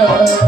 Oh.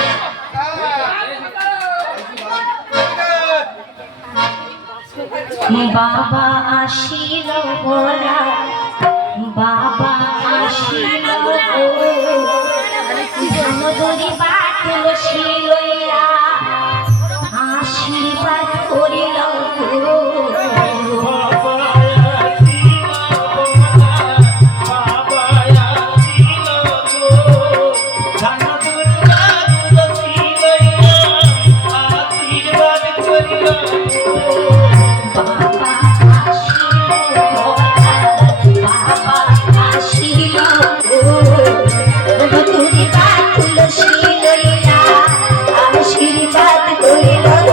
বাবা আসিল গোরা বাবা আসিল ধনদরি bottle আশীর্বাদ করি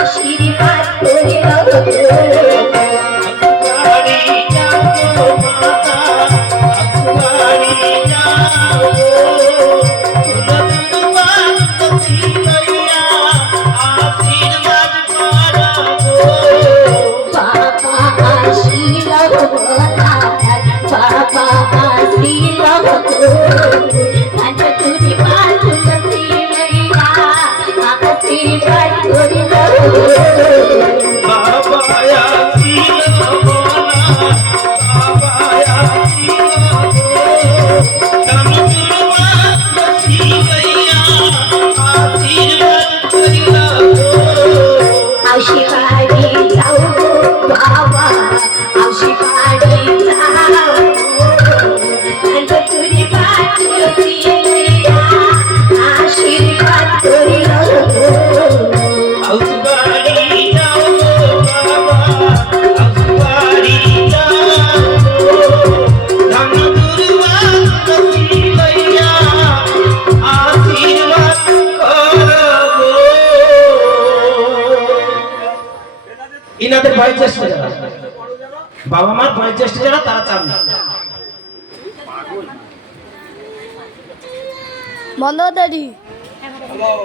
आशीर्वाद तो Hallelujah. বয়োজ্যেষ্ঠ যারা। বাবা মার বয়োজ্যেষ্ঠ যারা তারা চান না। মন্দাদি